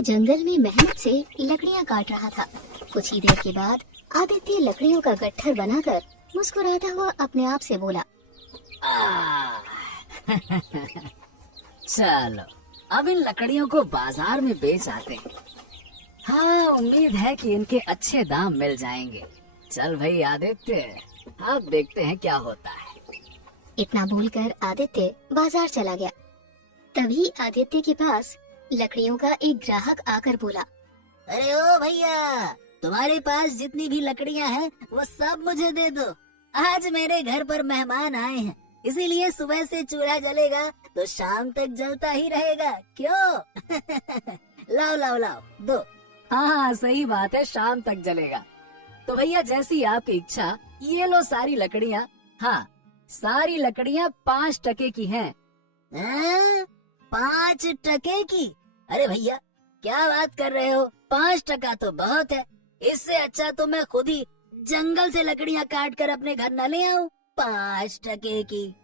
आदित्य जंगल में मेहनत से लकड़ियाँ काट रहा था। कुछ ही देर के बाद आदित्य लकड़ियों का गट्ठर बनाकर मुस्कुराता हुआ अपने आप से बोला, चलो अब इन लकड़ियों को बाजार में बेच आते हैं। हाँ, उम्मीद है कि इनके अच्छे दाम मिल जाएंगे। चल भाई आदित्य, अब देखते हैं क्या होता है। इतना बोलकर आदित्य बाजार चला गया। तभी आदित्य के पास लकड़ियों का एक ग्राहक आकर बोला, अरे ओ भैया, तुम्हारे पास जितनी भी लकड़ियां हैं वो सब मुझे दे दो। आज मेरे घर पर मेहमान आए हैं, इसीलिए सुबह से चूल्हा जलेगा तो शाम तक जलता ही रहेगा। क्यों? लाओ लाओ लाओ दो। हाँ, सही बात है, शाम तक जलेगा। तो भैया जैसी आपकी इच्छा, ये लो सारी लकड़ियाँ। हाँ, सारी लकड़ियाँ 5 टके की हैं। 5 टके की? अरे भैया क्या बात कर रहे हो, 5 टका तो बहुत है। इससे अच्छा तो मैं खुद ही जंगल से लकड़ियाँ काट कर अपने घर न ले आऊं। 5 टके की?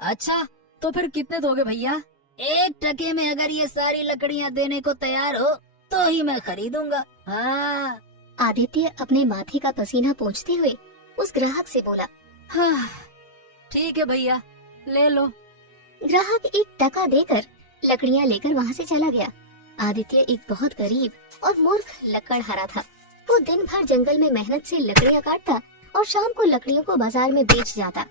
अच्छा, तो फिर कितने दोगे भैया? 1 टके में अगर ये सारी लकड़ियाँ देने को तैयार हो तो ही मैं खरीदूंगा। हाँ। आदित्य अपने माथे का पसीना पोंछते हुए उस ग्राहक से बोला, हाँ, ठीक है भैया, ले लो। ग्राहक 1 टका देकर लकड़ियाँ लेकर वहाँ से चला गया। आदित्य एक बहुत गरीब और मूर्ख लकड़हारा था। वो दिन भर जंगल में मेहनत से लकड़ियाँ काटता और शाम को लकड़ियों को बाजार में बेच जाता।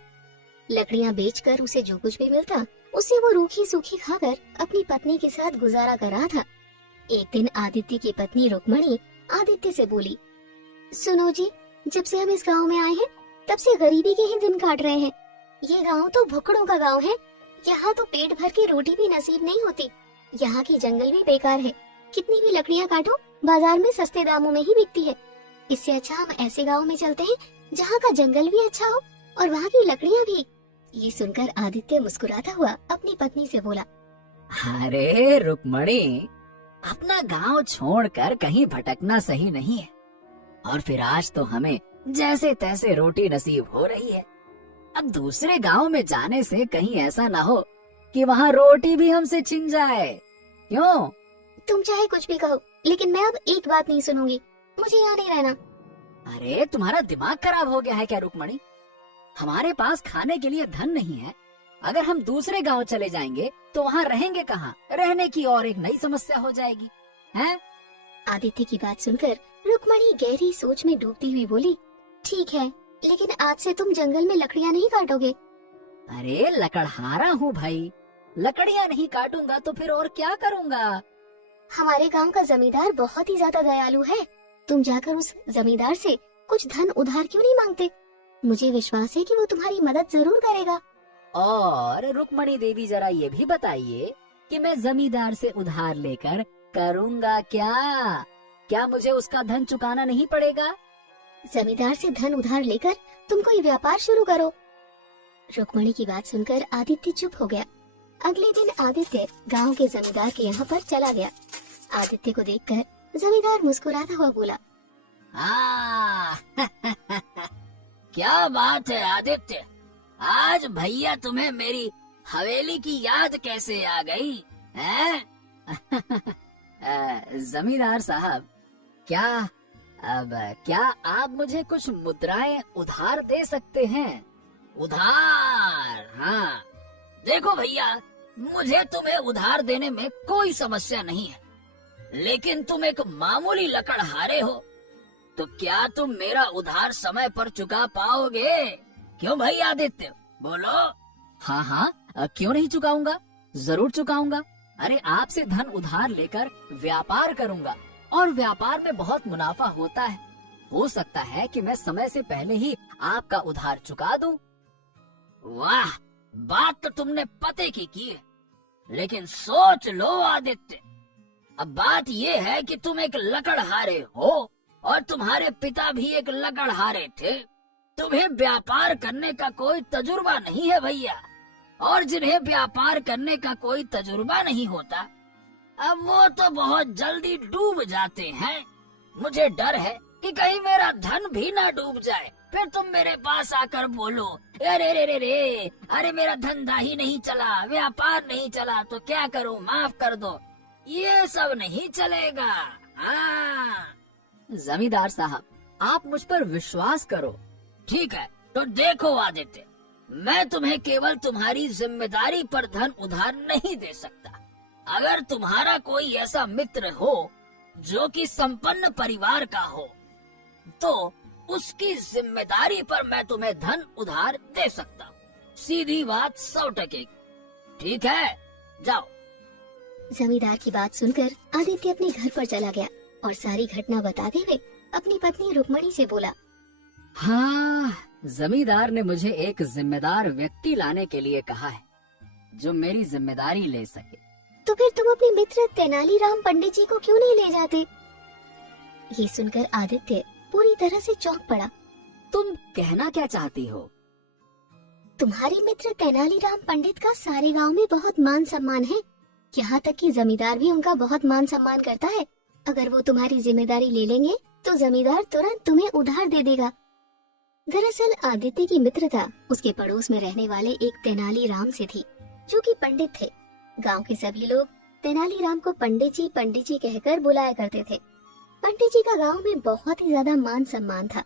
लकड़ियाँ बेचकर उसे जो कुछ भी मिलता उससे वो रूखी सूखी खाकर अपनी पत्नी के साथ गुजारा कर रहा था। एक दिन आदित्य की पत्नी रुक्मणी आदित्य से बोली, सुनो जी, जब से हम इस गांव में आए हैं तब से गरीबी के ही दिन काट रहे हैं। ये गांव तो भुक्कड़ों का गांव है। यहाँ तो पेट भर के रोटी भी नसीब नहीं होती। यहाँ की जंगल भी बेकार है। कितनी भी लकड़ियाँ काटो, बाजार में सस्ते दामों में ही बिकती है। इससे अच्छा हम ऐसे गांव में चलते हैं जहाँ का जंगल भी अच्छा हो और वहाँ की लकड़ियाँ भी। ये सुनकर आदित्य मुस्कुराता हुआ अपनी पत्नी से बोला, अरे रुक्मणी, अपना गांव छोड़कर कहीं भटकना सही नहीं है। और फिर आज तो हमें जैसे तैसे रोटी नसीब हो रही है। अब दूसरे गांव में जाने से कहीं ऐसा ना हो कि वहाँ रोटी भी हमसे छिन जाए। क्यों? तुम चाहे कुछ भी कहो, लेकिन मैं अब एक बात नहीं सुनूंगी। मुझे यहाँ नहीं रहना। अरे तुम्हारा दिमाग खराब हो गया है क्या रुक्मणी? हमारे पास खाने के लिए धन नहीं है। अगर हम दूसरे गांव चले जाएंगे तो वहाँ रहेंगे कहाँ? रहने की और एक नई समस्या हो जाएगी, हैं? आदित्य की बात सुनकर रुक्मणी गहरी सोच में डूबती हुई बोली, ठीक है, लेकिन आज से तुम जंगल में लकड़ियाँ नहीं काटोगे। अरे लकड़हारा हूँ भाई, लकड़ियाँ नहीं काटूंगा तो फिर और क्या करूँगा? हमारे गांव का जमींदार बहुत ही ज्यादा दयालु है। तुम जाकर उस जमींदार से कुछ धन उधार क्यों नहीं मांगते? मुझे विश्वास है कि वो तुम्हारी मदद जरूर करेगा। और रुक्मणी देवी, जरा ये भी बताइए कि मैं जमींदार से उधार लेकर करूँगा क्या? क्या मुझे उसका धन चुकाना नहीं पड़ेगा? जमींदार से धन उधार लेकर तुम कोई व्यापार शुरू करो। रुक्मणी की बात सुनकर आदित्य चुप हो गया। अगले दिन आदित्य गांव के जमींदार के यहाँ पर चला गया। आदित्य को देखकर जमींदार मुस्कुराता हुआ बोला, क्या बात है आदित्य, आज भैया तुम्हें मेरी हवेली की याद कैसे आ गई है? जमींदार साहब, क्या आप मुझे कुछ मुद्राएं उधार दे सकते हैं? उधार? हाँ, देखो भैया, मुझे तुम्हें उधार देने में कोई समस्या नहीं है, लेकिन तुम एक मामूली लकड़हारे हो, तो क्या तुम मेरा उधार समय पर चुका पाओगे? क्यों भाई आदित्य, बोलो। हाँ हाँ, क्यों नहीं चुकाऊंगा, जरूर चुकाऊंगा। अरे आपसे धन उधार लेकर व्यापार करूंगा और व्यापार में बहुत मुनाफा होता है। हो सकता है कि मैं समय से पहले ही आपका उधार चुका दूं। वाह, बात तो तुमने पते की है, लेकिन सोच लो आदित्य, अब बात ये है कि तुम एक लकड़हारे हो और तुम्हारे पिता भी एक लकड़हारे थे। तुम्हें व्यापार करने का कोई तजुर्बा नहीं है भैया, और जिन्हें व्यापार करने का कोई तजुर्बा नहीं होता, अब वो तो बहुत जल्दी डूब जाते हैं। मुझे डर है कि कहीं मेरा धन भी ना डूब जाए, फिर तुम मेरे पास आकर बोलो, अरे रे रे रे, अरे मेरा धंधा ही नहीं चला, व्यापार नहीं चला, तो क्या करूं, माफ कर दो। ये सब नहीं चलेगा। हाँ। जमींदार साहब, आप मुझ पर विश्वास करो। ठीक है, तो देखो आदित्य, मैं तुम्हें केवल तुम्हारी जिम्मेदारी पर धन उधार नहीं दे सकता। अगर तुम्हारा कोई ऐसा मित्र हो जो कि संपन्न परिवार का हो, तो उसकी जिम्मेदारी पर मैं तुम्हें धन उधार दे सकता हूँ। सीधी बात 100% की। ठीक है, जाओ। जमींदार की बात सुनकर आदित्य अपने घर पर चला गया और सारी घटना बताते हुए अपनी पत्नी रुक्मणी से बोला, हाँ, जमींदार ने मुझे एक जिम्मेदार व्यक्ति लाने के लिए कहा है जो मेरी जिम्मेदारी ले सके। तो फिर तुम अपने मित्र तेनालीराम पंडित जी को क्यों नहीं ले जाते? ये सुनकर आदित्य पूरी तरह से चौंक पड़ा। तुम कहना क्या चाहती हो? तुम्हारे मित्र तेनालीराम पंडित का सारे गांव में बहुत मान सम्मान है, यहाँ तक कि जमींदार भी उनका बहुत मान सम्मान करता है। अगर वो तुम्हारी जिम्मेदारी ले लेंगे तो जमींदार तुरंत तुम्हें उधार दे देगा। दरअसल आदित्य की मित्रता उसके पड़ोस में रहने वाले एक तेनालीराम से थी, जो कि पंडित थे। गांव के सभी लोग तेनालीराम को पंडित जी कहकर बुलाया करते थे। पंडित जी का गांव में बहुत ही ज्यादा मान सम्मान था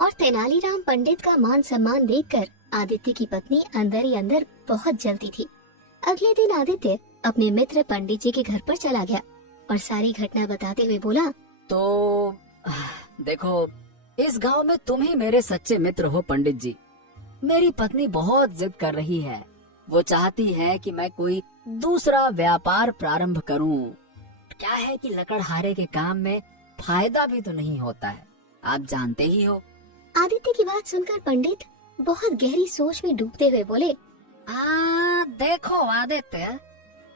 और तेनालीराम पंडित का मान सम्मान देखकर आदित्य की पत्नी अंदर ही अंदर बहुत जलती थी। अगले दिन आदित्य अपने मित्र पंडित जी के घर पर चला गया और सारी घटना बताते हुए बोला, तो देखो, इस गांव में तुम ही मेरे सच्चे मित्र हो पंडित जी। मेरी पत्नी बहुत जिद कर रही है। वो चाहती है कि मैं कोई दूसरा व्यापार प्रारंभ करूं। क्या है कि लकड़हारे के काम में फायदा भी तो नहीं होता है, आप जानते ही हो। आदित्य की बात सुनकर पंडित बहुत गहरी सोच में डूबते हुए बोले, देखो आदित्य,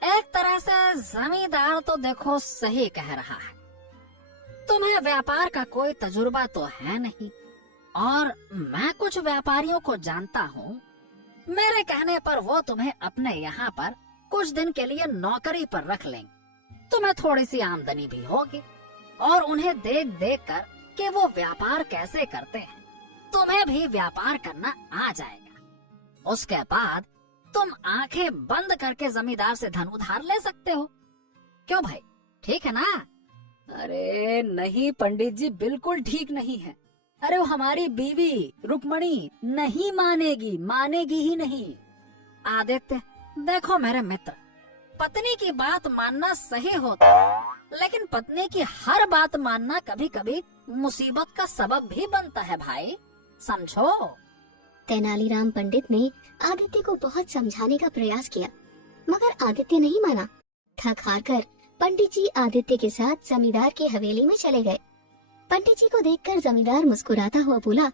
एक तरह से जमींदार तो देखो सही कह रहा है। तुम्हें व्यापार का कोई तजुर्बा तो है नहीं और मैं कुछ व्यापारियों को जानता हूँ। मेरे कहने पर वो तुम्हें अपने यहाँ पर कुछ दिन के लिए नौकरी पर रख लेंगे। तुम्हें थोड़ी सी आमदनी भी होगी और उन्हें देख देख कर कि वो व्यापार कैसे करते हैं, तुम्हें भी व्यापार करना आ जाएगा। उसके बाद तुम आंखें बंद करके जमींदार से धन उधार ले सकते हो। क्यों भाई, ठीक है ना? अरे नहीं पंडित जी, बिल्कुल ठीक नहीं है। अरे वो हमारी बीवी रुक्मणी नहीं मानेगी, मानेगी ही नहीं। आदित्य देखो मेरे मित्र, पत्नी की बात मानना सही होता है, लेकिन पत्नी की हर बात मानना कभी कभी मुसीबत का सबब भी बनता है भाई, समझो। तेनालीराम पंडित ने आदित्य को बहुत समझाने का प्रयास किया, मगर आदित्य नहीं माना। थक हार कर पंडित जी आदित्य के साथ जमींदार की हवेली में चले गए। पंडित जी को देखकर जमींदार मुस्कुराता हुआ बोला,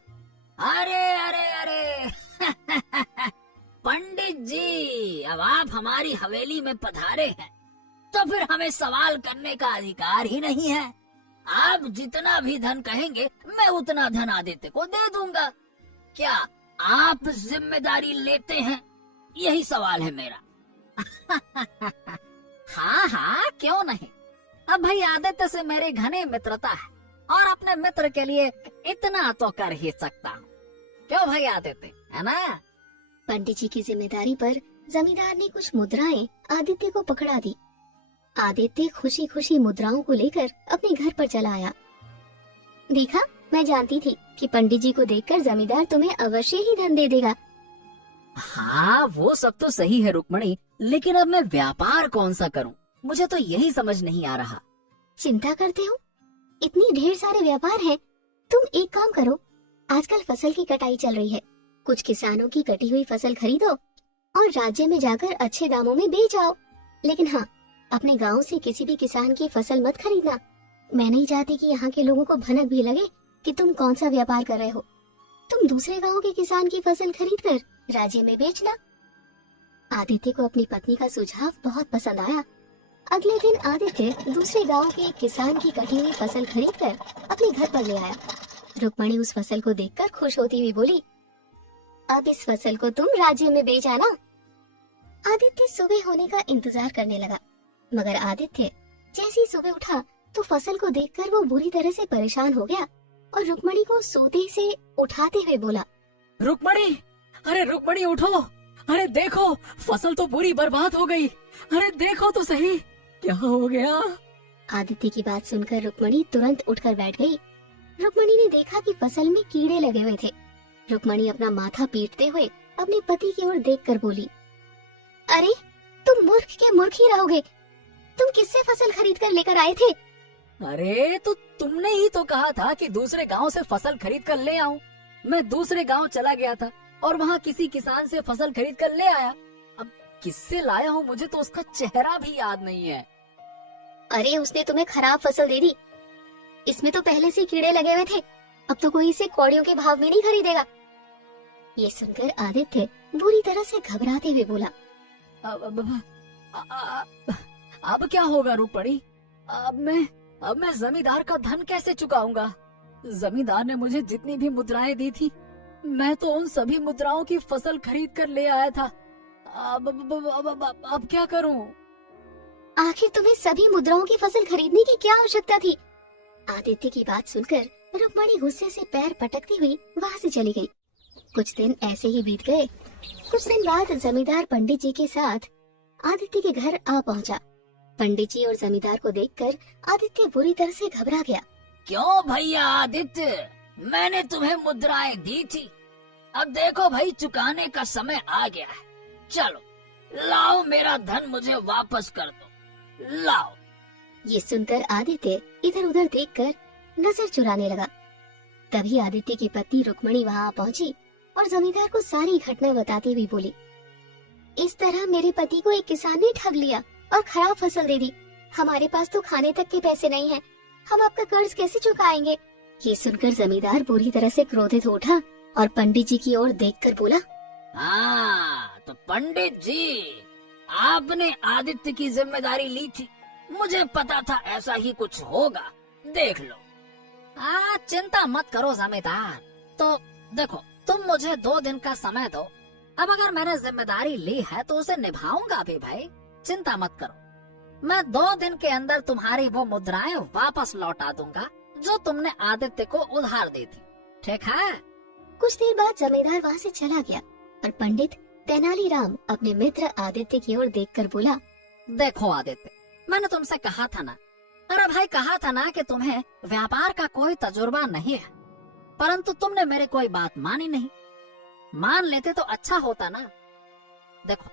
अरे अरे अरे पंडित जी, अब आप हमारी हवेली में पधारे हैं तो फिर हमें सवाल करने का अधिकार ही नहीं है। आप जितना भी धन कहेंगे मैं उतना धन आदित्य को दे दूंगा। क्या आप जिम्मेदारी लेते हैं, यही सवाल है मेरा। हाँ हाँ, क्यों नहीं। अब भाई आदित्य से मेरी घनी मित्रता है और अपने मित्र के लिए इतना तो कर ही सकता हूँ। क्यों भाई आदित्य, है ना? पंडित जी की जिम्मेदारी पर जमींदार ने कुछ मुद्राएं आदित्य को पकड़ा दी। आदित्य खुशी खुशी मुद्राओं को लेकर अपने घर पर चला आया। देखा, मैं जानती थी कि पंडित जी को देखकर जमींदार तुम्हें अवश्य ही धन दे देगा। हाँ, वो सब तो सही है रुक्मणी, लेकिन अब मैं व्यापार कौन सा करूं? मुझे तो यही समझ नहीं आ रहा। चिंता करते हो? इतनी ढेर सारे व्यापार हैं। तुम एक काम करो, आजकल फसल की कटाई चल रही है, कुछ किसानों की कटी हुई फसल खरीदो और राज्य में जाकर अच्छे दामों में बेच आओ। लेकिन हाँ, अपने गांव से किसी भी किसान की फसल मत खरीदना। मैं नहीं चाहती कि यहाँ के लोगों को भनक भी लगे कि तुम कौन सा व्यापार कर रहे हो। तुम दूसरे गांव के किसान की फसल खरीद कर राज्य में बेचना। आदित्य को अपनी पत्नी का सुझाव बहुत पसंद आया। अगले दिन आदित्य दूसरे गांव के एक किसान की कटी हुई फसल खरीदकर अपने घर पर ले आया। रुक्मणी उस फसल को देखकर खुश होती हुई बोली, अब इस फसल को तुम राज्य में बेच आना। आदित्य सुबह होने का इंतजार करने लगा, मगर आदित्य जैसे ही सुबह उठा तो फसल को देखकर वो बुरी तरह से परेशान हो गया और रुक्मणी को सोते से उठाते हुए बोला, रुक्मणी, अरे रुक्मणी उठो, अरे देखो फसल तो पूरी बर्बाद हो गई। अरे देखो तो सही, क्या हो गया? आदित्य की बात सुनकर रुक्मणी तुरंत उठकर बैठ गई। रुक्मणी ने देखा कि फसल में कीड़े लगे हुए थे। रुक्मणी अपना माथा पीटते हुए अपने पति की ओर देखकर बोली, अरे तुम मूर्ख के मूर्ख ही रहोगे। तुम किससे फसल खरीद कर लेकर आए थे? अरे तो तुमने ही तो कहा था कि दूसरे गांव से फसल खरीद कर ले आऊं। मैं दूसरे गांव चला गया था और वहाँ किसी किसान से फसल खरीद कर ले आया। अब किससे लाया हूँ मुझे तो उसका चेहरा भी याद नहीं है। अरे उसने तुम्हें खराब फसल दे दी। इसमें तो पहले से कीड़े लगे हुए थे। अब तो कोई इसे कौड़ियों के भाव में नहीं खरीदेगा। ये सुनकर आदित्य बुरी तरह से घबराते हुए बोला, अब क्या होगा रुक्मणी? अब मैं जमींदार का धन कैसे चुकाऊंगा? जमींदार ने मुझे जितनी भी मुद्राएं दी थी, मैं तो उन सभी मुद्राओं की फसल खरीद कर ले आया था। अब क्या करूं? आखिर तुम्हें सभी मुद्राओं की फसल खरीदने की क्या आवश्यकता थी? आदित्य की बात सुनकर रुक्मणी गुस्से से पैर पटकती हुई वहाँ से चली गई। कुछ दिन ऐसे ही बीत गए। कुछ दिन बाद जमींदार पंडित जी के साथ आदित्य के घर आ पहुँचा। पंडित जी और जमींदार को देखकर आदित्य बुरी तरह से घबरा गया। क्यों भैया आदित्य, मैंने तुम्हें मुद्राएं दी थी। अब देखो भाई, चुकाने का समय आ गया है। चलो लाओ, मेरा धन मुझे वापस कर दो, लाओ। ये सुनकर आदित्य इधर उधर देखकर नजर चुराने लगा। तभी आदित्य की पत्नी रुक्मणी वहाँ पहुँची और जमींदार को सारी घटना बताते हुए बोली, इस तरह मेरे पति को एक किसान ने ठग लिया और खराब फसल दे दी। हमारे पास तो खाने तक के पैसे नहीं हैं। हम आपका कर्ज कैसे चुकाएंगे? ये सुनकर जमींदार बुरी तरह से क्रोधित हो उठा और पंडित जी की ओर देखकर बोला, हाँ तो पंडित जी, आपने आदित्य की जिम्मेदारी ली थी। मुझे पता था ऐसा ही कुछ होगा। देख लो। चिंता मत करो जमींदार। तो देखो, तुम मुझे 2 दिन का समय दो। अब अगर मैंने जिम्मेदारी ली है तो उसे निभाऊंगा भी भाई। चिंता मत करो, मैं 2 दिन के अंदर तुम्हारी वो मुद्राएं वापस लौटा दूंगा जो तुमने आदित्य को उधार दी थी। ठीक है? कुछ देर बाद जमींदार वहाँ से चला गया और पंडित तेनालीराम अपने मित्र आदित्य की ओर देखकर बोला, देखो आदित्य, मैंने तुमसे कहा था ना, अरे भाई कहा था ना कि तुम्हें व्यापार का कोई तजुर्बा नहीं है, परंतु तुमने मेरी कोई बात मानी नहीं। मान लेते तो अच्छा होता ना। देखो,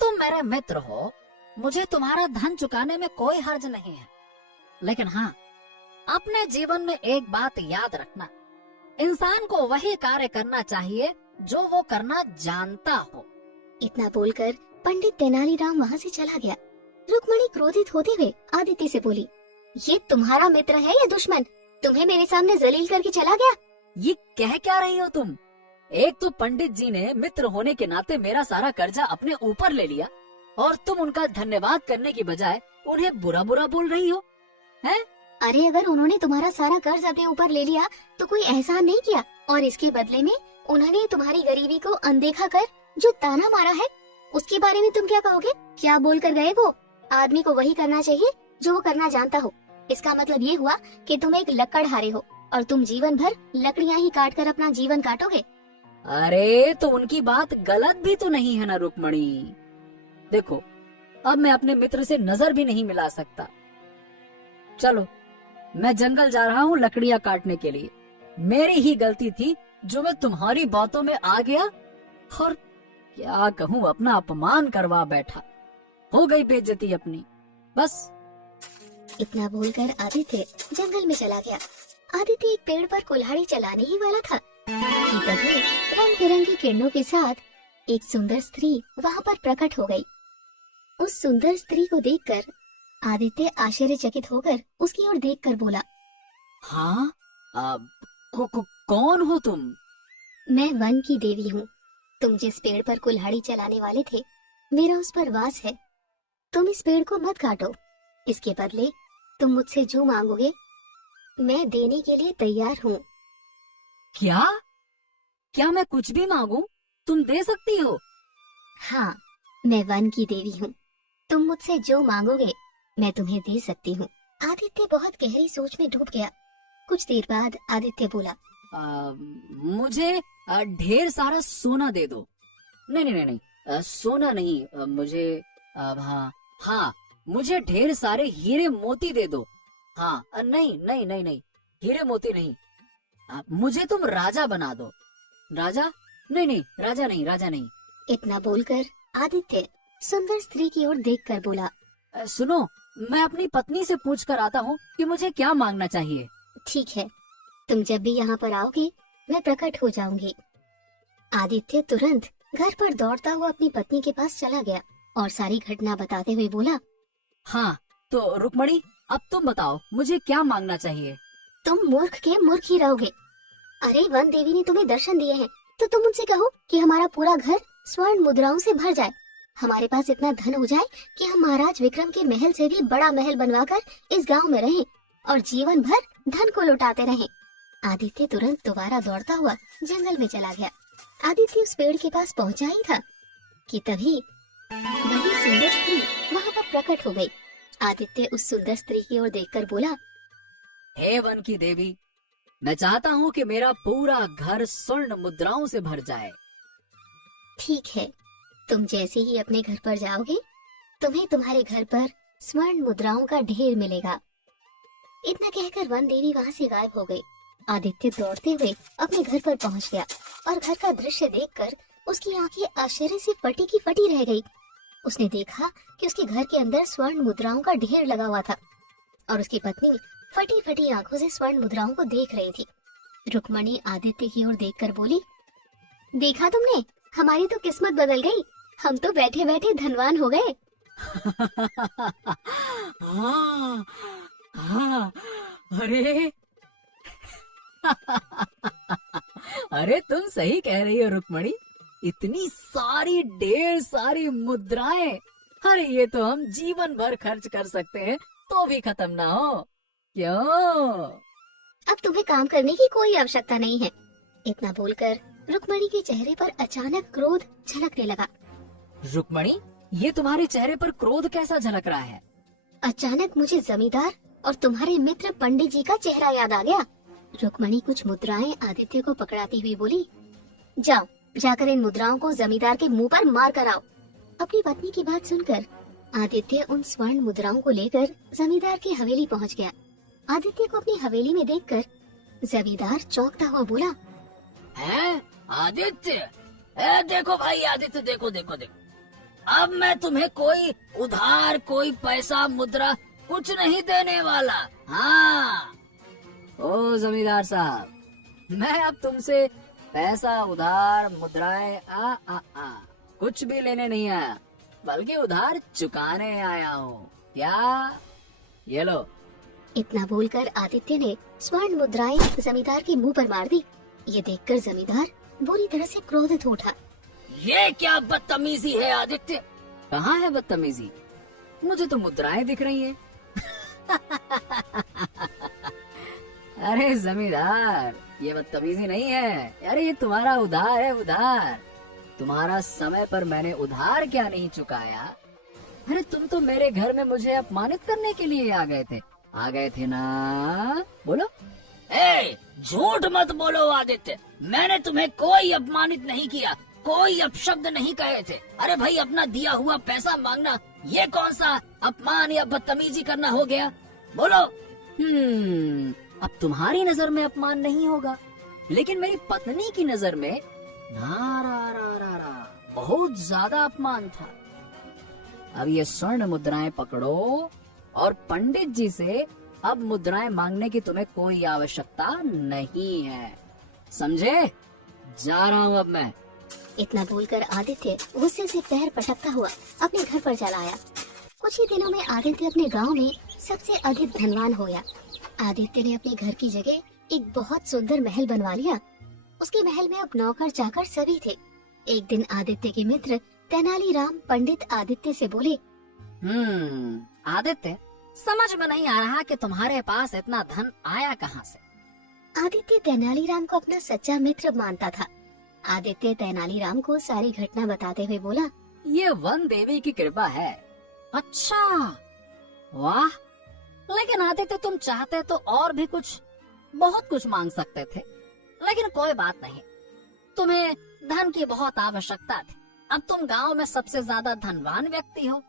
तुम मेरे मित्र हो, मुझे तुम्हारा धन चुकाने में कोई हर्ज नहीं है, लेकिन हाँ, अपने जीवन में एक बात याद रखना, इंसान को वही कार्य करना चाहिए जो वो करना जानता हो। इतना बोलकर पंडित तेनालीराम वहाँ से चला गया। रुक्मणी क्रोधित होते हुए आदित्य से बोली, ये तुम्हारा मित्र है या दुश्मन? तुम्हें मेरे सामने जलील करके चला गया। ये कह क्या रही हो तुम? एक तो पंडित जी ने मित्र होने के नाते मेरा सारा कर्जा अपने ऊपर ले लिया और तुम उनका धन्यवाद करने की बजाय उन्हें बुरा बुरा बोल रही हो, हैं? अरे अगर उन्होंने तुम्हारा सारा कर्ज अपने ऊपर ले लिया तो कोई एहसान नहीं किया, और इसके बदले में उन्होंने तुम्हारी गरीबी को अनदेखा कर जो ताना मारा है, उसके बारे में तुम क्या कहोगे? क्या बोल कर गए वो? आदमी को वही करना चाहिए जो वो करना जानता हो। इसका मतलब ये हुआ कि तुम एक लकड़हारे हो और तुम जीवन भर लकड़ियाँ ही काट कर अपना जीवन काटोगे। अरे तो उनकी बात गलत भी तो नहीं है ना रुक्मणी। देखो, अब मैं अपने मित्र से नजर भी नहीं मिला सकता। चलो, मैं जंगल जा रहा हूँ लकड़ियाँ काटने के लिए। मेरी ही गलती थी जो मैं तुम्हारी बातों में आ गया और क्या कहूँ, अपना अपमान करवा बैठा। हो गई बेइज्जती अपनी, बस। इतना बोलकर आदित्य जंगल में चला गया। आदित्य एक पेड़ पर कुल्हाड़ी चलाने ही वाला था कि तभी रंग बिरंगी किरणों के साथ एक सुंदर स्त्री वहाँ पर प्रकट हो गई। उस सुंदर स्त्री को देखकर आदित्य आश्चर्यचकित होकर उसकी ओर देखकर बोला, हाँ, कौन हो तुम? मैं वन की देवी हूँ। तुम जिस पेड़ पर कुल्हाड़ी चलाने वाले थे, मेरा उस पर वास है। तुम इस पेड़ को मत काटो। इसके बदले तुम मुझसे जो मांगोगे मैं देने के लिए तैयार हूँ। क्या? क्या मैं कुछ भी मांगूं तुम दे सकती हो? हाँ, मैं वन की देवी हूँ। तुम मुझसे जो मांगोगे मैं तुम्हें दे सकती हूँ। आदित्य बहुत गहरी सोच में डूब गया। कुछ देर बाद आदित्य बोला, मुझे ढेर सारा सोना दे दो। नहीं नहीं नहीं, सोना नहीं, मुझे हाँ, मुझे ढेर सारे हीरे मोती दे दो। हाँ नहीं नहीं नहीं नहीं, हीरे मोती नहीं। मुझे तुम राजा बना दो। राजा नहीं नहीं, राजा नहीं, राजा नहीं। इतना बोलकर आदित्य सुंदर स्त्री की ओर देखकर बोला, सुनो, मैं अपनी पत्नी से पूछ कर आता हूँ कि मुझे क्या मांगना चाहिए। ठीक है, तुम जब भी यहाँ पर आओगे मैं प्रकट हो जाऊंगी। आदित्य तुरंत घर पर दौड़ता हुआ अपनी पत्नी के पास चला गया और सारी घटना बताते हुए बोला, हाँ तो रुक्मणी, अब तुम बताओ मुझे क्या मांगना चाहिए। तुम मूर्ख के मूर्ख ही रहोगे। अरे वन देवी ने तुम्हें दर्शन दिए हैं तो तुम उनसे कहो कि हमारा पूरा घर स्वर्ण मुद्राओं से भर जाए, हमारे पास इतना धन हो जाए कि हम महाराज विक्रम के महल से भी बड़ा महल बनवाकर इस गांव में रहें और जीवन भर धन को लुटाते रहें। आदित्य तुरंत दोबारा दौड़ता हुआ जंगल में चला गया। आदित्य उस पेड़ के पास पहुंचा ही था कि तभी वही सुंदर स्त्री वहाँ पर प्रकट हो गई। आदित्य उस सुंदर स्त्री की ओर देखकर बोला, हे वन की देवी, मैं चाहता हूँ कि मेरा पूरा घर स्वर्ण मुद्राओं से भर जाए। ठीक है, तुम जैसे ही अपने घर पर जाओगे तुम्हें तुम्हारे घर पर स्वर्ण मुद्राओं का ढेर मिलेगा। इतना कहकर वन देवी वहाँ से गायब हो गई। आदित्य दौड़ते हुए अपने घर पर पहुँच गया और घर का दृश्य देखकर उसकी आंखें आश्चर्य से फटी की फटी रह गई। उसने देखा कि उसके घर के अंदर स्वर्ण मुद्राओं का ढेर लगा हुआ था और उसकी पत्नी फटी फटी आंखों से स्वर्ण मुद्राओं को देख रही थी। रुक्मणी आदित्य की ओर देखकर बोली, देखा तुमने, हमारी तो किस्मत बदल गई, हम तो बैठे बैठे धनवान हो गए। हाँ, हाँ, अरे अरे तुम सही कह रही हो रुक्मणी, इतनी सारी ढेर सारी मुद्राएं, अरे ये तो हम जीवन भर खर्च कर सकते हैं तो भी खत्म ना हो। क्यों? अब तुम्हें काम करने की कोई आवश्यकता नहीं है। इतना बोलकर रुक्मणी के चेहरे पर अचानक क्रोध झलकने लगा। रुक्मणी, ये तुम्हारे चेहरे पर क्रोध कैसा झलक रहा है? अचानक मुझे जमींदार और तुम्हारे मित्र पंडित जी का चेहरा याद आ गया। रुक्मणी कुछ मुद्राएं आदित्य को पकड़ाती हुई बोली, जाओ जाकर इन मुद्राओं को जमींदार के मुंह पर मार कर आओ। अपनी पत्नी की बात सुनकर आदित्य उन स्वर्ण मुद्राओं को लेकर जमींदार की हवेली पहुंच गया। आदित्य को अपनी हवेली में देखकर जमींदार चौंकता हुआ बोला, हैं आदित्य, देखो भाई आदित्य, देखो देखो देखो, अब मैं तुम्हें कोई उधार, कोई पैसा, मुद्रा कुछ नहीं देने वाला। हाँ, ओ जमींदार साहब, मैं अब तुमसे पैसा, उधार, मुद्राएं कुछ भी लेने नहीं आया, बल्कि उधार चुकाने आया हूँ। क्या? ये लो। इतना बोलकर आदित्य ने स्वर्ण मुद्राएं जमींदार के मुंह पर मार दी। ये देखकर जमींदार बुरी तरह से क्रोधित उठा। ये क्या बदतमीजी है आदित्य? कहाँ है बदतमीजी? मुझे तो मुद्राएं दिख रही हैं। अरे जमींदार, ये बदतमीजी नहीं है, अरे ये तुम्हारा उधार है, उधार। तुम्हारा समय पर मैंने उधार क्या नहीं चुकाया? अरे तुम तो मेरे घर में मुझे अपमानित करने के लिए आ गए थे ना? बोलो। झूठ मत बोलो आदित्य, मैंने तुम्हें कोई अपमानित नहीं किया, कोई अपशब्द नहीं कहे थे। अरे भाई, अपना दिया हुआ पैसा मांगना ये कौन सा अपमान या बदतमीजी करना हो गया? बोलो। अब तुम्हारी नजर में अपमान नहीं होगा, लेकिन मेरी पत्नी की नजर में बहुत ज्यादा अपमान था। अब ये स्वर्ण मुद्राएं पकड़ो और पंडित जी से अब मुद्राएं मांगने की तुम्हें कोई आवश्यकता नहीं है, समझे? जा रहा हूँ अब मैं। इतना बोलकर आदित्य गुस्से से पैर पटकता हुआ अपने घर पर चला आया। कुछ ही दिनों में आदित्य अपने गांव में सबसे अधिक धनवान हो गया। आदित्य ने अपने घर की जगह एक बहुत सुंदर महल बनवा लिया। उसके महल में अब नौकर चाकर सभी थे। एक दिन आदित्य के मित्र तेनालीराम पंडित आदित्य से बोले, आदित्य, समझ में नहीं आ रहा कि तुम्हारे पास इतना धन आया कहाँ से? आदित्य तेनालीराम को अपना सच्चा मित्र मानता था। आदित्य तेनालीराम को सारी घटना बताते हुए बोला, ये वन देवी की कृपा है। अच्छा, वाह, लेकिन आदित्य तुम चाहते तो और भी कुछ, बहुत कुछ मांग सकते थे, लेकिन कोई बात नहीं, तुम्हें धन की बहुत आवश्यकता थी। अब तुम गांव में सबसे ज्यादा धनवान व्यक्ति हो।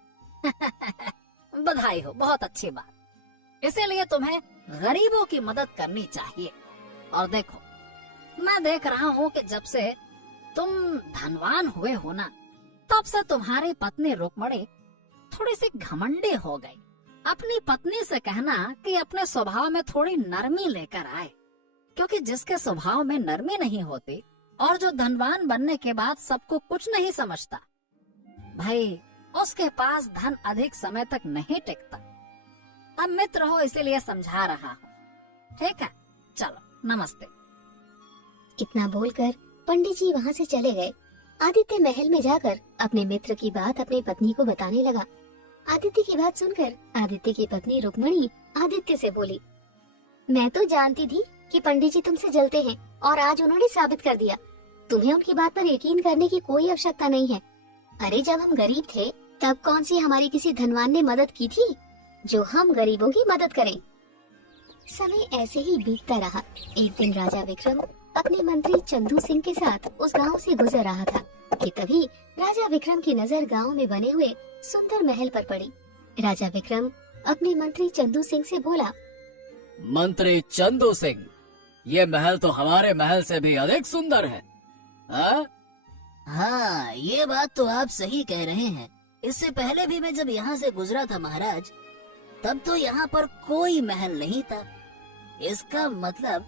बधाई हो, बहुत अच्छी बात। इसीलिए तुम्हें गरीबों की मदद करनी चाहिए। और देखो, मैं देख रहा हूँ कि जब से तुम धनवान हुए हो ना, तब से तुम्हारी पत्नी रुक्मणी थोड़ी सी घमंडी हो गई। अपनी पत्नी से कहना कि अपने स्वभाव में थोड़ी नरमी लेकर आए, क्योंकि जिसके स्वभाव में नरमी नहीं होती और जो धनवान बनने के बाद सबको कुछ नहीं समझता, भाई उसके पास धन अधिक समय तक नहीं टिकता। अब मित्र हो इसीलिए समझा रहा हूँ, ठीक है? चलो, नमस्ते। इतना बोलकर पंडित जी वहाँ से चले गए। आदित्य महल में जाकर अपने मित्र की बात अपनी पत्नी को बताने लगा। आदित्य की बात सुनकर आदित्य की पत्नी रुक्मणी आदित्य से बोली, मैं तो जानती थी कि पंडित जी तुमसे जलते हैं और आज उन्होंने साबित कर दिया। तुम्हें उनकी बात पर यकीन करने की कोई आवश्यकता नहीं है। अरे जब हम गरीब थे तब कौन सी हमारी किसी धनवान ने मदद की थी जो हम गरीबों की मदद करें। समय ऐसे ही बीतता रहा। एक दिन राजा विक्रम अपने मंत्री चंदू सिंह के साथ उस गांव से गुजर रहा था कि तभी राजा विक्रम की नजर गांव में बने हुए सुंदर महल पर पड़ी। राजा विक्रम अपने मंत्री चंदू सिंह से बोला, मंत्री चंदू सिंह, ये महल तो हमारे महल से भी अधिक सुंदर है। हाँ, ये बात तो आप सही कह रहे हैं। इससे पहले भी मैं जब यहाँ से गुजरा था महाराज, तब तो यहाँ पर कोई महल नहीं था। इसका मतलब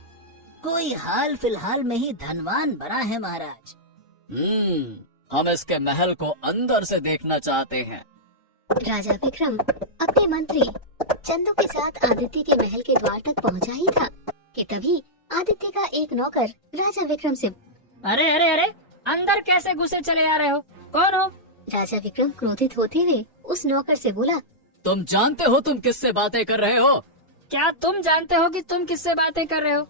कोई हाल फिलहाल में ही धनवान बना है महाराज। हम इसके महल को अंदर से देखना चाहते हैं। राजा विक्रम अपने मंत्री चंदू के साथ आदित्य के महल के द्वार तक पहुंचा ही था कि तभी आदित्य का एक नौकर राजा विक्रम से, अरे अरे अरे, अंदर कैसे घुसे चले आ रहे हो? कौन हो? राजा विक्रम क्रोधित होते हुए उस नौकर से बोला, तुम जानते हो तुम किससे बातें कर रहे हो? क्या तुम जानते हो कि तुम किससे बातें कर रहे हो?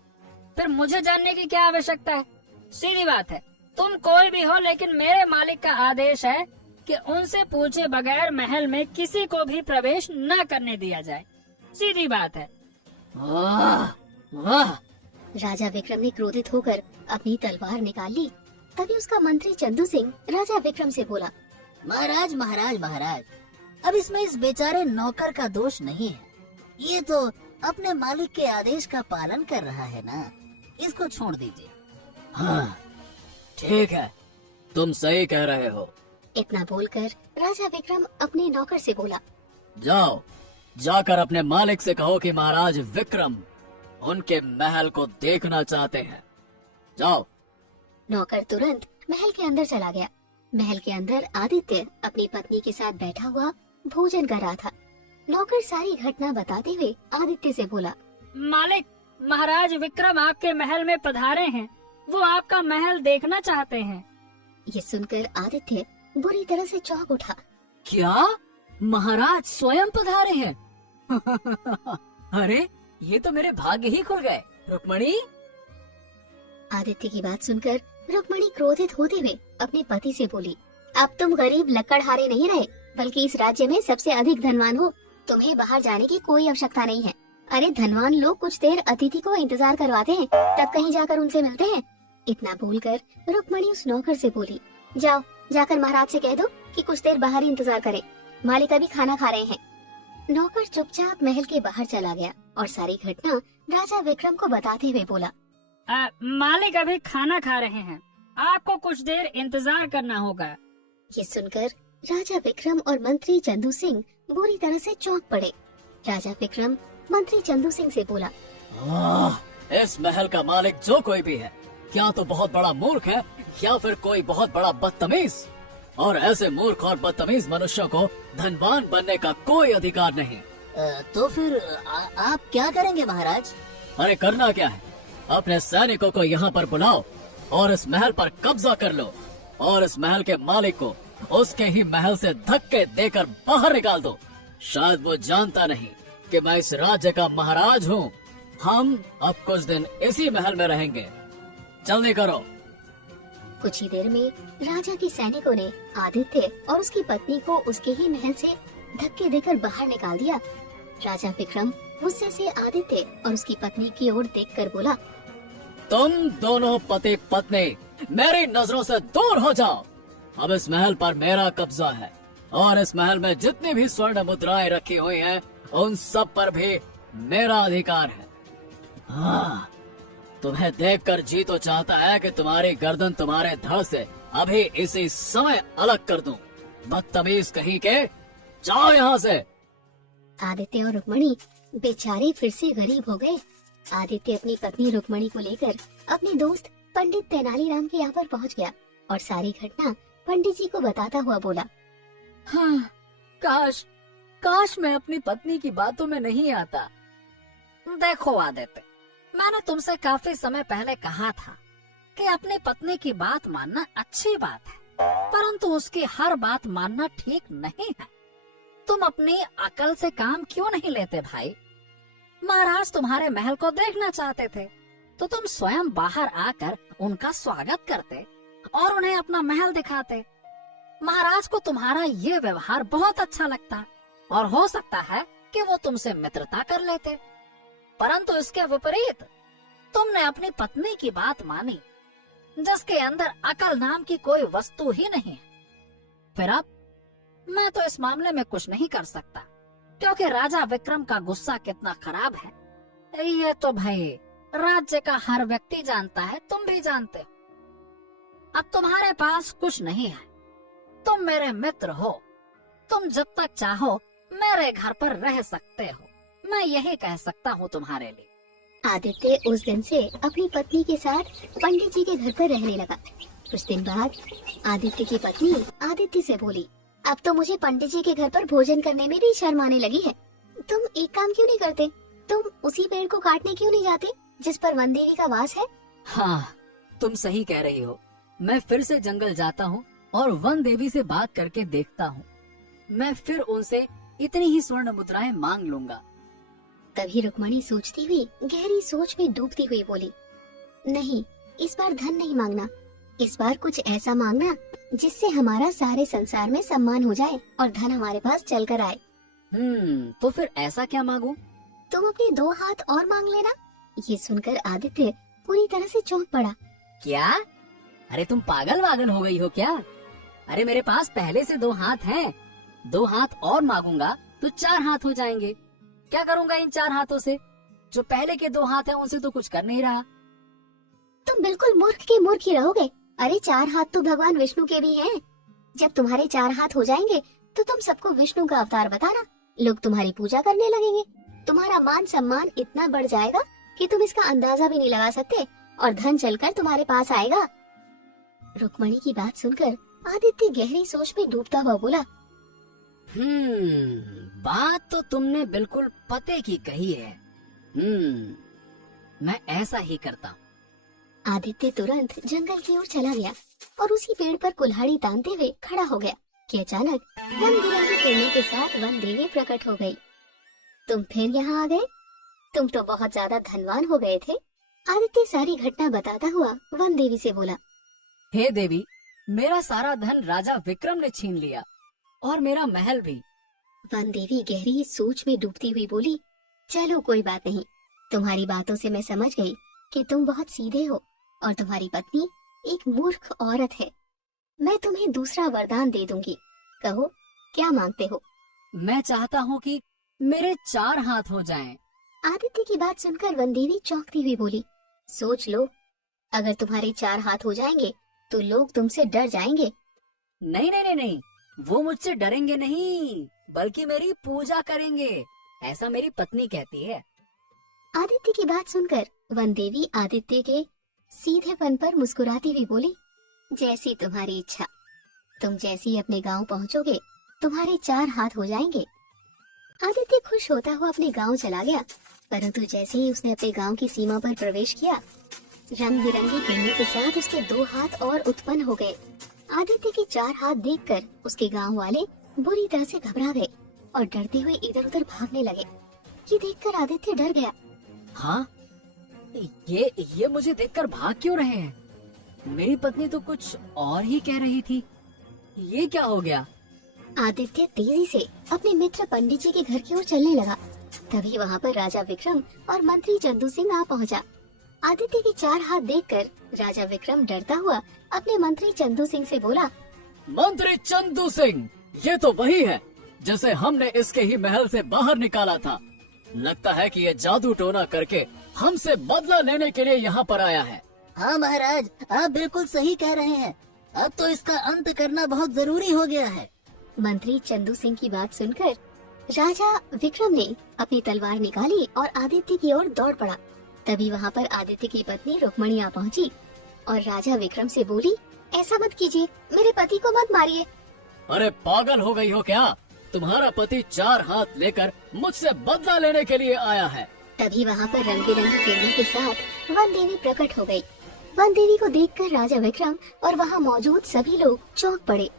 फिर मुझे जानने की क्या आवश्यकता है? सीधी बात है, तुम कोई भी हो, लेकिन मेरे मालिक का आदेश है कि उनसे पूछे बगैर महल में किसी को भी प्रवेश न करने दिया जाए। सीधी बात है। वाह वाह! राजा विक्रम ने क्रोधित होकर अपनी तलवार निकाल ली। तभी उसका मंत्री चंदू सिंह राजा विक्रम से बोला, महाराज महाराज महाराज, अब इसमें इस बेचारे नौकर का दोष नहीं है। ये तो अपने मालिक के आदेश का पालन कर रहा है ना, इसको छोड़ दीजिए। हाँ ठीक है, तुम सही कह रहे हो। इतना बोलकर राजा विक्रम अपने नौकर से बोला, जाओ, जाकर अपने मालिक से कहो कि महाराज विक्रम उनके महल को देखना चाहते हैं। जाओ। नौकर तुरंत महल के अंदर चला गया। महल के अंदर आदित्य अपनी पत्नी के साथ बैठा हुआ भोजन कर रहा था। नौकर सारी घटना बताते हुए आदित्य से बोला, मालिक, महाराज विक्रम आपके महल में पधारे हैं। वो आपका महल देखना चाहते हैं। ये सुनकर आदित्य बुरी तरह से चौंक उठा। क्या? महाराज स्वयं पधारे हैं? अरे ये तो मेरे भाग्य ही खुल गए। रुक्मणी। आदित्य की बात सुनकर रुक्मणी क्रोधित होते हुए अपने पति से बोली, अब तुम गरीब लकड़हारे नहीं रहे, बल्कि इस राज्य में सबसे अधिक धनवान हो। तुम्हें बाहर जाने की कोई आवश्यकता नहीं है। अरे धनवान लोग कुछ देर अतिथि को इंतजार करवाते हैं, तब कहीं जाकर उनसे मिलते हैं। इतना बोलकर रुक्मणी उस नौकर से बोली, जाओ, जाकर महाराज से कह दो कि कुछ देर बाहर ही इंतजार करें, मालिक अभी खाना खा रहे हैं। नौकर चुपचाप महल के बाहर चला गया और सारी घटना राजा विक्रम को बताते हुए बोला, मालिक अभी खाना खा रहे हैं, आपको कुछ देर इंतजार करना होगा। ये सुनकर राजा विक्रम और मंत्री चंदू सिंह बुरी तरह से चौंक पड़े। राजा विक्रम मंत्री चंदू सिंह से बोला, इस महल का मालिक जो कोई भी है, क्या तो बहुत बड़ा मूर्ख है या फिर कोई बहुत बड़ा बदतमीज। और ऐसे मूर्ख और बदतमीज मनुष्यों को धनवान बनने का कोई अधिकार नहीं। तो फिर आप क्या करेंगे महाराज? अरे करना क्या है, अपने सैनिकों को यहाँ पर बुलाओ और इस महल पर कब्जा कर लो और इस महल के मालिक को उसके ही महल से धक्के देकर बाहर निकाल दो। शायद वो जानता नहीं कि मैं इस राज्य का महाराज हूँ। हम अब कुछ दिन इसी महल में रहेंगे। जल्दी करो। कुछ ही देर में राजा के सैनिकों ने आदित्य और उसकी पत्नी को उसके ही महल से धक्के देकर बाहर निकाल दिया। राजा विक्रम गुस्से से आदित्य और उसकी पत्नी की ओर देखकर बोला, तुम दोनों पति पत्नी मेरी नजरों से दूर हो जाओ। अब इस महल पर मेरा कब्जा है और इस महल में जितनी भी स्वर्ण मुद्राएं रखी हुई हैं, उन सब पर भी मेरा अधिकार है। हाँ, तुम्हें देखकर जी तो चाहता है कि तुम्हारी गर्दन तुम्हारे धड़ से अभी इसी समय अलग कर दूं। बदतमीज कहीं के, जाओ यहाँ से। आदित्य और रुक्मणी बेचारे फिर से गरीब हो गए। आदित्य अपनी पत्नी रुक्मणी को लेकर अपने दोस्त पंडित तेनालीराम के यहाँ पर पहुँच गया और सारी घटना पंडित जी को बताता हुआ बोला। हाँ, काश मैं अपनी पत्नी की बातों में नहीं आता। देखो आदित्य, मैंने तुमसे काफी समय पहले कहा था कि अपनी पत्नी की बात मानना अच्छी बात है, परंतु उसकी हर बात मानना ठीक नहीं है। तुम अपनी अकल से काम क्यों नहीं लेते भाई? महाराज तुम्हारे महल को देखना चाहते थे तो तुम स्वयं बाहर आकर उनका स्वागत करते और उन्हें अपना महल दिखाते। महाराज को तुम्हारा ये व्यवहार बहुत अच्छा लगता और हो सकता है कि वो तुमसे मित्रता कर लेते, परंतु इसके विपरीत तुमने अपनी पत्नी की बात मानी, जिसके अंदर अकल नाम की कोई वस्तु ही नहीं है। फिर अब मैं तो इस मामले में कुछ नहीं कर सकता, क्योंकि राजा विक्रम का गुस्सा कितना खराब है ये तो भाई राज्य का हर व्यक्ति जानता है, तुम भी जानते हो। अब तुम्हारे पास कुछ नहीं है, तुम मेरे मित्र हो, तुम जब तक चाहो मेरे घर पर रह सकते हो, मैं यही कह सकता हूँ तुम्हारे लिए। आदित्य उस दिन से अपनी पत्नी के साथ पंडित जी के घर पर रहने लगा। कुछ दिन बाद आदित्य की पत्नी आदित्य से बोली, अब तो मुझे पंडित जी के घर पर भोजन करने में भी शर्म आने लगी है। तुम एक काम क्यों नहीं करते? तुम उसी पेड़ को काटने क्यों नहीं जाते जिस पर वन देवी का वास है? हाँ, तुम सही कह रही हो। मैं फिर से जंगल जाता हूँ और वन देवी से बात करके देखता हूँ। मैं फिर उनसे इतनी ही स्वर्ण मुद्राएं मांग लूंगा। तभी रुक्मणी सोचती हुई गहरी सोच में डूबती हुई बोली, नहीं, इस बार धन नहीं मांगना, इस बार कुछ ऐसा मांगना जिससे हमारा सारे संसार में सम्मान हो जाए और धन हमारे पास चल कर आए। तो फिर ऐसा क्या मांगूं? तुम अपने 2 हाथ और मांग लेना। ये सुनकर आदित्य पूरी तरह से चौंक पड़ा। क्या? अरे तुम पागल वागल हो गई हो क्या? अरे मेरे पास पहले से 2 हाथ हैं। 2 हाथ और मांगूंगा तो 4 हाथ हो जाएंगे। क्या करूंगा इन 4 हाथों से? जो पहले के 2 हाथ हैं उनसे तो कुछ कर नहीं रहा। तुम बिल्कुल मूर्ख के मूर्ख ही रहोगे। अरे 4 हाथ तो भगवान विष्णु के भी हैं। जब तुम्हारे 4 हाथ हो जाएंगे तो तुम सबको विष्णु का अवतार बताना, लोग तुम्हारी पूजा करने लगेंगे। तुम्हारा मान सम्मान इतना बढ़ जाएगा कि तुम इसका अंदाजा भी नहीं लगा सकते और धन चलकर तुम्हारे पास आएगा। रुक्मणी की बात सुनकर आदित्य गहरी सोच में डूबता हुआ बोला, बात तो तुमने बिल्कुल पते की कही है। मैं ऐसा ही करता हूँ। आदित्य तुरंत जंगल की ओर चला गया और उसी पेड़ पर कुल्हाड़ी तानते हुए खड़ा हो गया कि अचानक रंग बिरंगी किरणों के साथ वन देवी प्रकट हो गई। तुम फिर यहाँ आ गए? तुम तो बहुत ज्यादा धनवान हो गए थे। आदित्य सारी घटना बताता हुआ वन देवी से बोला, हे देवी, मेरा सारा धन राजा विक्रम ने छीन लिया और मेरा महल भी। वन देवी गहरी सोच में डूबती हुई बोली, चलो कोई बात नहीं, तुम्हारी बातों से मैं समझ गई कि तुम बहुत सीधे हो और तुम्हारी पत्नी एक मूर्ख औरत है। मैं तुम्हें दूसरा वरदान दे दूंगी, कहो क्या मांगते हो? मैं चाहता हूँ कि मेरे 4 हाथ हो जाएं। आदित्य की बात सुनकर वन देवी चौंकती हुई बोली, सोच लो, अगर तुम्हारे 4 हाथ हो जाएंगे तो लोग तुमसे डर जाएंगे। नहीं नहीं नहीं नहीं, वो मुझसे डरेंगे नहीं, बल्कि मेरी पूजा करेंगे, ऐसा मेरी पत्नी कहती है। आदित्य की बात सुनकर वन देवी आदित्य के सीधेपन पर मुस्कुराती हुई बोली, जैसी तुम्हारी इच्छा, तुम जैसी अपने गांव पहुंचोगे तुम्हारे 4 हाथ हो जाएंगे। आदित्य खुश होता हुआ अपने गांव चला गया, परंतु जैसे ही उसने अपने गांव की सीमा पर प्रवेश किया, रंग बिरंगी किरणों के साथ उसके 2 हाथ और उत्पन्न हो गए। आदित्य के 4 हाथ देखकर उसके गांव वाले बुरी तरह से घबरा गए और डरते हुए इधर उधर भागने लगे। ये देखकर आदित्य डर गया। हाँ, ये मुझे देखकर भाग क्यों रहे हैं? मेरी पत्नी तो कुछ और ही कह रही थी। ये क्या हो गया? आदित्य तेजी से अपने मित्र पंडित जी के घर की ओर चलने लगा। तभी वहाँ पर राजा विक्रम और मंत्री चंदू सिंह आ पहुँचा। आदित्य के 4 हाथ देखकर राजा विक्रम डरता हुआ अपने मंत्री चंदू सिंह से बोला, मंत्री चंदू सिंह, ये तो वही है जिसे हमने इसके ही महल से बाहर निकाला था। लगता है कि ये जादू टोना करके हमसे बदला लेने के लिए यहाँ पर आया है। हाँ महाराज, आप बिल्कुल सही कह रहे हैं। अब तो इसका अंत करना बहुत जरूरी हो गया है। मंत्री चंदू सिंह की बात सुनकर राजा विक्रम ने अपनी तलवार निकाली और आदित्य की ओर दौड़ पड़ा। तभी वहाँ पर आदित्य की पत्नी रुक्मणी आ पहुँची और राजा विक्रम से बोली, ऐसा मत कीजिए, मेरे पति को मत मारिए। अरे पागल हो गई हो क्या? तुम्हारा पति 4 हाथ लेकर मुझसे बदला लेने के लिए आया है। तभी वहाँ पर रंग बिरंगी किरणों के साथ वन देवी प्रकट हो गई। वन देवी को देखकर राजा विक्रम और वहाँ मौजूद सभी लोग चौंक पड़े।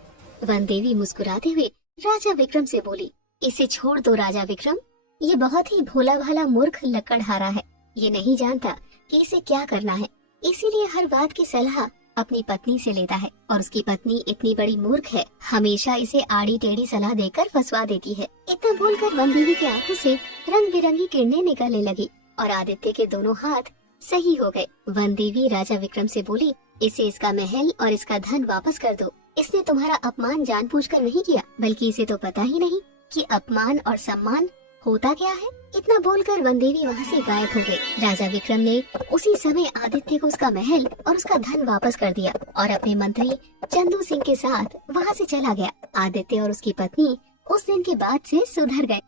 वन देवी मुस्कुराते हुए राजा विक्रम से बोली, इसे छोड़ दो राजा विक्रम, ये बहुत ही भोला भाला मूर्ख लकड़हारा है। ये नहीं जानता कि इसे क्या करना है, इसीलिए हर बात की सलाह अपनी पत्नी से लेता है और उसकी पत्नी इतनी बड़ी मूर्ख है, हमेशा इसे आड़ी टेढ़ी सलाह देकर फंसवा देती है। इतना बोलकर वन देवी की आंखों से रंग बिरंगी किरणें निकलने लगी और आदित्य के दोनों हाथ सही हो गए। वन देवी राजा विक्रम से बोली, इसे इसका महल और इसका धन वापस कर दो। इसने तुम्हारा अपमान जानबूझकर नहीं किया, बल्कि इसे तो पता ही नहीं कि अपमान और सम्मान होता क्या है। इतना बोलकर वन देवी वहाँ से गायब हो गई। राजा विक्रम ने उसी समय आदित्य को उसका महल और उसका धन वापस कर दिया और अपने मंत्री चंदू सिंह के साथ वहाँ से चला गया। आदित्य और उसकी पत्नी उस दिन के बाद से सुधर गए।